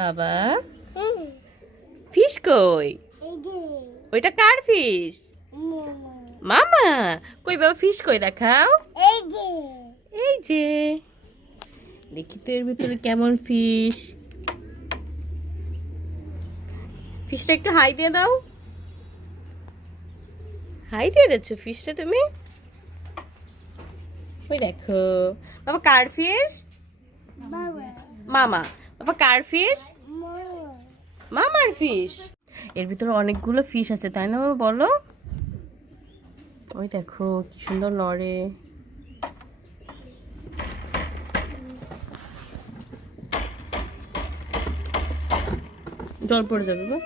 বাবা ফিশ কই? ওইটা কার ফিশ? মামা কই বাবা, ফিশ কই দেখাও। এই যে দেখি তো এর ভিতরে কেমন ফিশ। ফিশটা একটু হাই দিয়ে দাও। হাই দিয়ে দিচ্ছ ফিশটা তুমি? ওই দেখো বাবা, কার ফিশ? মামা। বাবা কার ফিশ? মামার ফিশ। এর ভিতরে অনেকগুলো ফিশ আছে তাই না বাবা, বলো? ওই দেখো কি সুন্দর নড়ে। জল পড়ে যাবে বা।